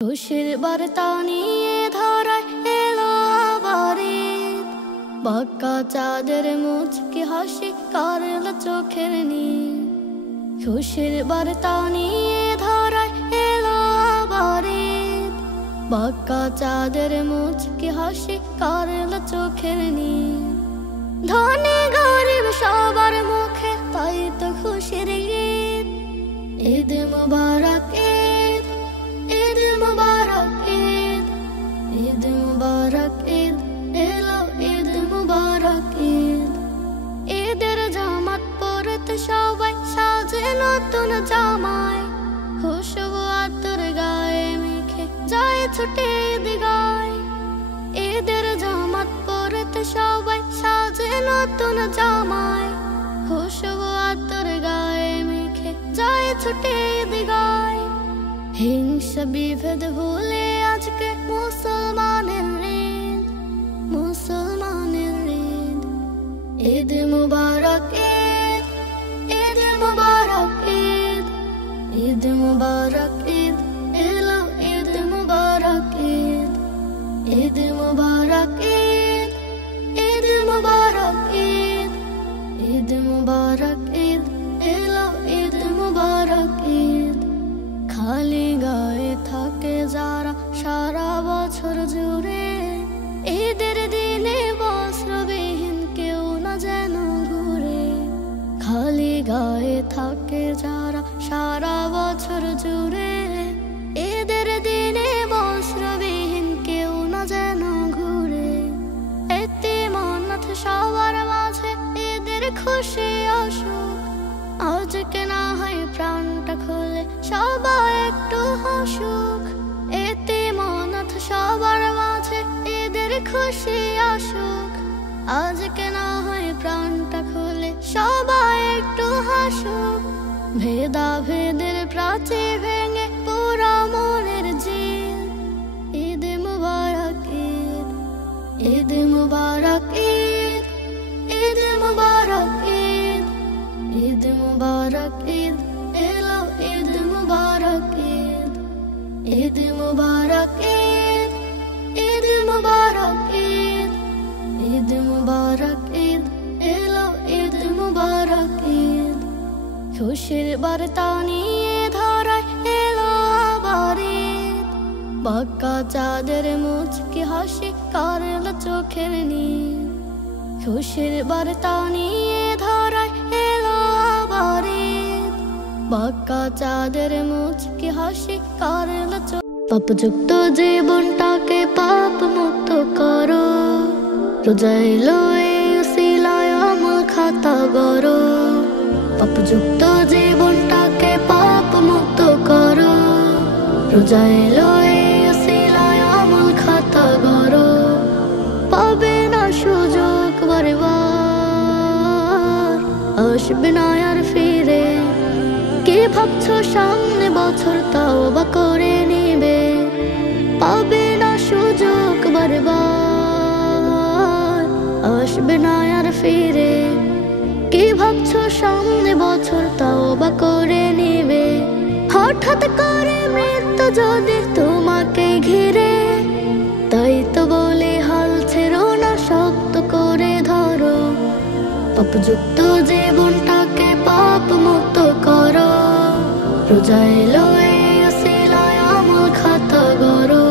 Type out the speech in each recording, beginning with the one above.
খুশির বার্তা নিয়ে ধরায় এলো আবার ঈদ, বাঁকা চাঁদের মুচকি হাসি কারল চোখের নীল। খুশির বার্তা নিয়ে ধরায় এলো আবার ঈদ, বাঁকা চাঁদের মুচকি হাসি কারল চোখের নীল। ধনী গরিব সবার মুখে তাই তো খুশির ঈদ। ঈদ মুবারক ঈদ, ঈদ মুবারক ঈদ, ঈদ মুবারক ঈদ এলো ঈদ মুবারক ঈদ। ঈদের জামাত পরতে সবাই সাজে নতুন জামায়, খুশবু আতর গায়ে মেখে যায় ছুটে ঈদ গায়। ঈদের জামাত পরতে সবাই সাজে নতুন জামায়, খুশবু আতর গায়ে মেখে যায় ছুটে ঈদ গায়। হিংসা বিভেদ ভুলে আজকে মুসলমানের ঈদ, মুসলমানের ঈদ। ঈদ মুবারক ঈদ, ঈদ মুবারক ঈদ, ঈদ মুবারক ঈদ এলো ঈদ মুবারক ঈদ। ঈদ মুবারক ঈদ, ঈদ মুবারক ঈদ, ঈদ মুবারক ঈদ এলো ঈদ মুবারক ঈদ। খালি গায়ে থাকে যারা সারা বছর জুড়ে, ঈদের দিনে বস্ত্রবিহীন কেউ না যেন ঘুরে। খালি গায়ে থাকে যারা সারা বছর জুড়ে, ঈদের দিনে বস্ত্রবিহীন কেউ না যেন ঘুরে। এতিম অনাথ সবার মাঝে ঈদের খুশি আসুক, আজকে না হয় প্রাণটা খুলে সবাই একটু হাসুক। এতিম অনাথ সবার মাঝে ঈদের খুশি আসুক, আজকে না হয় প্রাণটা খুলে সবাই একটু হাসুক। ভেদাভেদের প্রাচীর ভেঙে পুরা মনের জিল, ঈদ মুবারক ঈদ, ঈদ মুবারক ঈদ, ঈদ মুবারক ঈদ, ঈদ মুবারক ঈদ এলো ঈদ মুবারক ঈদ। ঈদ মুবারক ঈদ, ঈদ মুবারক ঈদ, ঈদ মুবারক ঈদ এলো ঈদ মুবারক ঈদ। খুশির বার্তা নিয়ে ধরায় এলো আবার ঈদ, বাঁকা চাঁদের মুচকি হাসি কারল চোখের নীল। খুশির বার্তা নিয়ে ধরায় এলো আবার ঈদ, বাঁকা চাঁদের মুচকি হাসি কারল চোখ। পাপযুক্ত জীবনটাকে পাপ মুক্ত করো, রোজা এলো এই উসিলায় আমল খাতা গড়ো। পাপযুক্ত জীবনটাকে পাপ মুক্ত করো, রোজা এলো এই উসিলায় আমল খাতা গড়ো। পাবে না সুযোগ বারবার, আসবে না আর ফিরে। কি ভাবছো সামনে বছর তওবা করে নিবে, পাবে না সুযোগ বারবার, আসবে না আর ফিরে। কি ভাবছো সামনে বছর তওবা করে নিবে। হঠাৎ করে মৃত্যু যদি তোমাকে ঘিরে, তাই তো বলে হাল ছেড়ো না, শক্ত করে ধরো। পাপযুক্ত জীবনটাকে পাপ মুক্ত করো, রোজা এলো এই উসিলায় আমল খাতা গড়ো।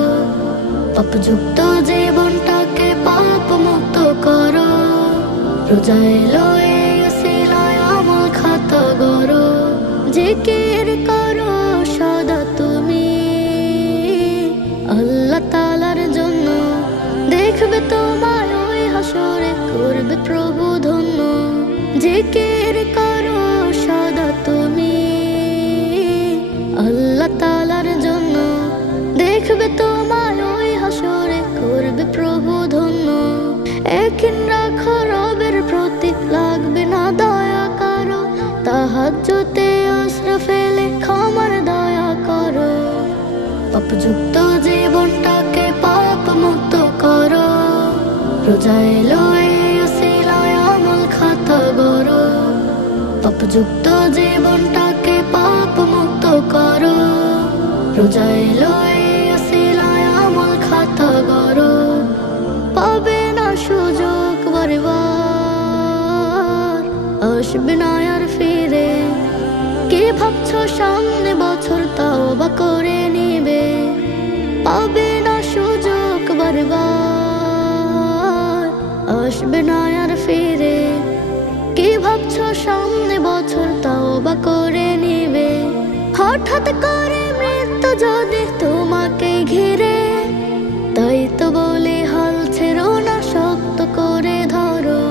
পাপযুক্ত জীবনটাকে পাপ মুক্ত করো, রোজা এলো এই উসিলায় আমল খাতা গড়ো। জিকির করো সদা তুমি আল্লাহ তাআলার জন্য, দেখবে তোমায় ওই হাসরে করবে প্রভু ধন্য। জিকির করো সদা তুমি আল্লাহ তাআলার জন্য, দেখবে তোমায় ওই হাসরে করবে প্রভু ধন্য। একদিন রাখো রবের প্রতি, লাগবে না দয়া করো, তাহাজ্জুদে আশ্রা ফেলে ক্ষমার দয়া করো। পাপযুক্ত জীবনটাকে পাপ মুক্ত করো, রোজা এলো এই উসিলায় আমল খাতা গড়ো। পাপযুক্ত জীবনটাকে পাপ মুক্ত করো, রোজা এলো এই আসবে না আর ফিরে। কে ভাবছো সামনে বছর তাও বা করে নিবে, পাবে না সুযোগ বারবার, আসবে না আর ফিরে। কে ভাবছো সামনে বছর তাও বা করে নিবে, হঠাৎ করে মৃত্যু যদি তোমাকে ঘিরে। তাই তো বলে হাল ছেড়ো না, শক্ত করে ধরো,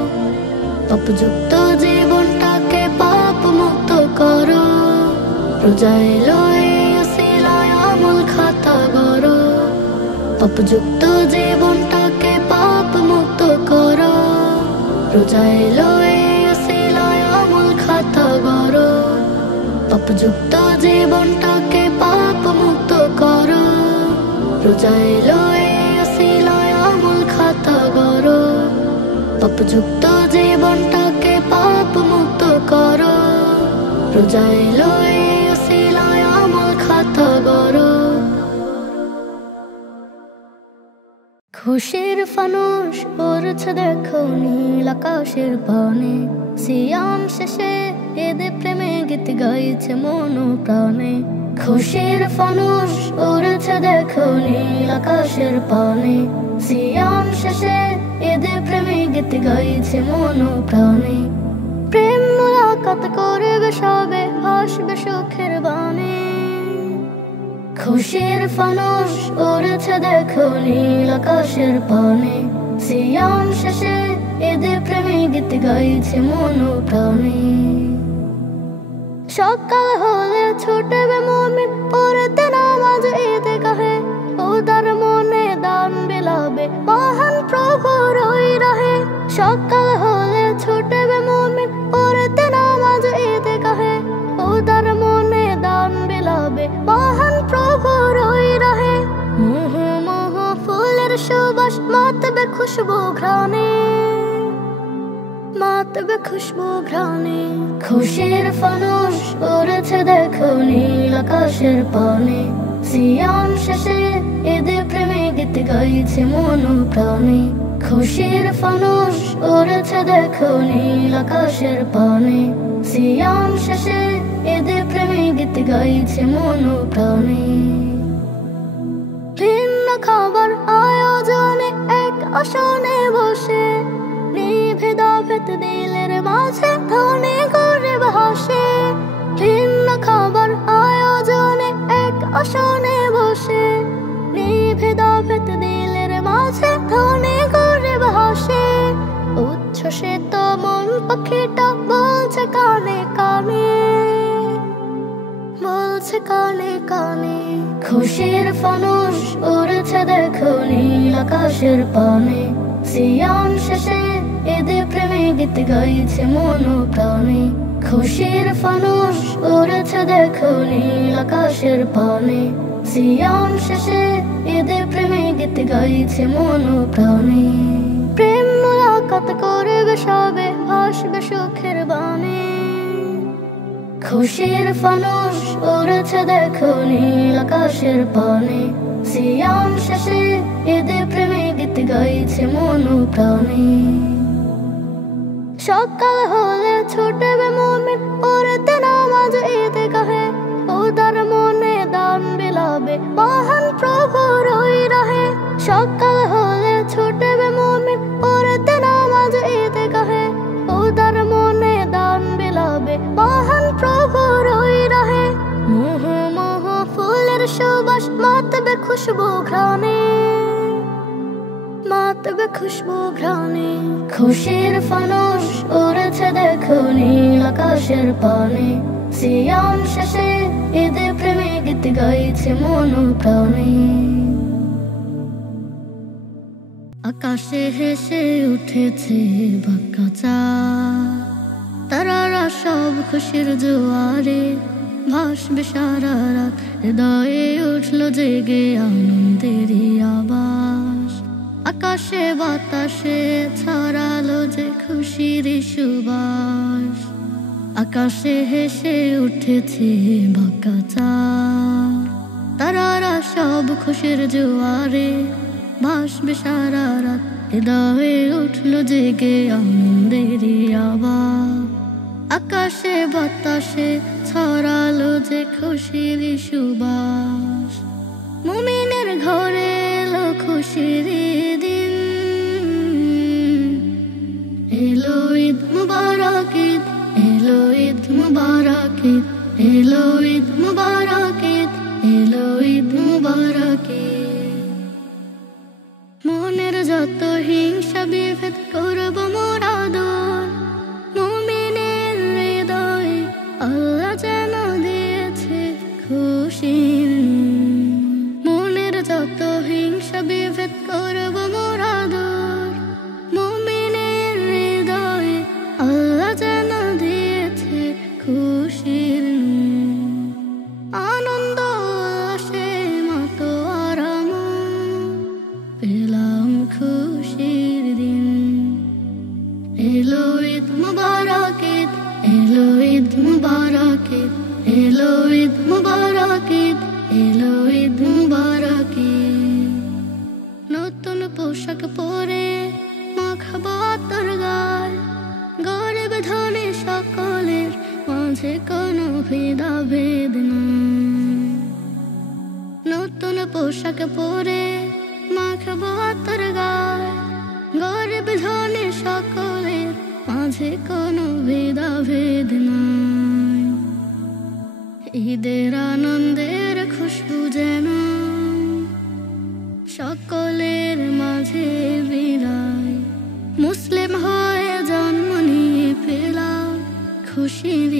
পাপযুক্ত জীবনটাকে পাপ মুক্ত করো। রোজা এলো এই উসিলায় আমল খাতা গড়ো, পাপযুক্ত জীবনটাকে পাপ মুক্ত করো। রোজা এলো এই উসিলায় আমল খাতা গড়ো, পাপযুক্ত জীবনটাকে পাপ মুক্ত করো। রোজা এলো এই উসিলায় আমল খাতা গড়ো, পাপযুক্ত জীবনটাকে পাপ মুক্ত করো। রোজা এলো এই উসিলায় আমল খাতা গড়ো। খুশির ফানুষ পড়ছে দেখো নীল আকাশের পানে, সিয়াম শেষে এদের প্রেমে গীত গাইছে মন প্রাণে। খুশির ফানুষ পড়ছে দেখো নীল আকাশের পানে, সিয়াম শেষে এদের প্রেমে গীত গাইছে মন প্রাণে। প্রেম মুলাকাত করবে সবে, ভাসবে সুখের বানে। খুশির ফানুষ উড়ছে দেখো নীল আকাশের পানে, সিয়াম শেষে এদের প্রেমে গীত গাইছে মন প্রাণে। সকাল হলে ছুটবে মুমিন পড়তে নামাজ ঈদগাহে, উদার মনে দান বিলাবে মহান প্রভুর ওই রাহে। সকাল হলে ছুটবে মুমিন পড়তে নামাজ ঈদগাহে, উদার মনে দান বিলাবে মহান প্রভুর ওই রাহে। মুহ মুহ ফুলের সুবাস মাতবে খুশবু ঘ্রাণে, মাতবে খুশবু ঘ্রাণে। খুশির ফানুষ উড়ছে দেখো নীল আকাশের পানে, সিয়াম শেষে এদের প্রেমে গীত গাইছে মন প্রাণে। খুশির ফানুষ উড়ছে দেখো নীল আকাশের পানে, সিয়াম শেষে এদের প্রেমে গীত গাইছে মন প্রাণে। ভিন্ন খাবার আয়োজনে এক আসনে বসে, নিভে দাভেত দিলের মাঝে ধনে গরিব হাসে। ভিন্ন খাবার আয়োজনে এক আসনে বসে, নিভে দাভেত দিলের মাঝে ধনে গরিব হাসে। উচ্ছ্বসিত মন পাখিটা বলছে কানে কানে, বলছে কানে কানে। খুশির ফানুষ উড়ছে দেখো নীল আকাশের পানে, সিয়াম শেষে এদের প্রেমে গীত গাইছে মন প্রাণে। খুশির ফানুষ উড়ছে দেখো নীল আকাশের পানে, সিয়াম শেষে এদের প্রেমে গীত গাইছে মন প্রাণে। প্রেম মুলাকাত করবে সবে, ভাসবে সুখের বানে। খুশির ফানুষ উড়ছে দেখো নীল আকাশের পানে, সিয়াম শেষে এদের প্রেমে গীত গাইছে মন প্রাণে। সকাল হলে ছুটবে মুমিন পড়তে নামাজ ঈদগাহে, উদার মনে দান বিলাবে মহান প্রভুর ওই রাহে। সকাল হলে ছুটবে মুমিন পড়তে নামাজ ঈদগাহে, উদার মনে দান বিলাবে মহান প্রভুর ওই রাহে। মুহ মুহ ফুলের সুবাস মাতবে খুশবু ঘ্রাণে, মাতবে খুশবু ঘ্রাণে। খুশির ফানুষ উড়ছে দেখো নীল আকাশের পানে, সিয়াম শেষে এদের প্রেমে গীত গাইছে মন প্রাণে। আকাশে হেসে উঠেছে বাঁকা চাঁদ, তারারা সব খুশির জোয়ারে ভাসবে সারা রাত। হৃদয়ে উঠলো জেগে আনন্দেরই আবাস, আকাশে বাতাসে ছড়ালো যে খুশির সুবাস। আকাশে হেসে উঠেছে বাঁকা চাঁদ, তারারা সব খুশির জোয়ারে ভাসবে সারা রাত। হৃদয়ে উঠলো জেগে আনন্দেরই আবাস, আকাশে বাতাসে ছড়ালো যে খুশির সুবাস, মুমিনের ঘরে এলো খুশির দিন। এলো ঈদ মুবারক ঈদ, এলো ঈদ মুবারক ঈদ, এলো ঈদ মুবারক ঈদ, এলো ঈদ মুবারক ঈদ। মনের যত হিংসা বিভেদ করব মোরা দূর, মুমিনের হৃদয়ে আল্লাহ যেন দিয়েছে খুশির। মনের যত হিংসা বিভেদ করব মোরা দূর, মুমিনের হৃদয়ে আল্লাহ যেন দিয়েছে খুশির। আনন্দ উল্লাসে মাতোয়ারা পেলাম খুশির দিন। এলো ঈদ মুবারক ঈদ, এলো ঈদ মুবারক ঈদ, এলো ঈদ মুবারক ঈদ, এলো ঈদ মুবারক ঈদ। নতুন পোশাক পরে মাখাবো আতর গায়, গরিব ধনী সকলের মাঝে কোনো ভেদাভেদ নাই। নতুন পোশাক পরে মাখাবো আতর গায়, গরিব ধনী সকলের মাঝে কোনো ভেদাভেদ নাই। ঈদের আনন্দের খুশবু যেন সকলের মাঝে বিরায়, মুসলিম হয়ে জন্ম নিয়ে পেলাম খুশির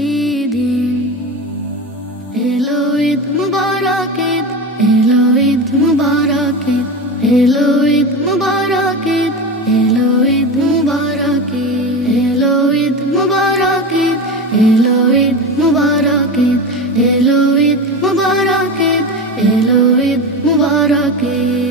দিন। এলো ঈদ মুবারক ঈদ, এলো ঈদ মুবারক ঈদ, এলো ঈদ মুবারক ঈদ, এলো ঈদ মুবারক ঈদ, এলো ঈদ মুবারক ঈদ, এলো ঈদ মুবারক ঈদ, এলো ঈদ মুবারক ঈদ, এলো ঈদ মুবারক ঈদ।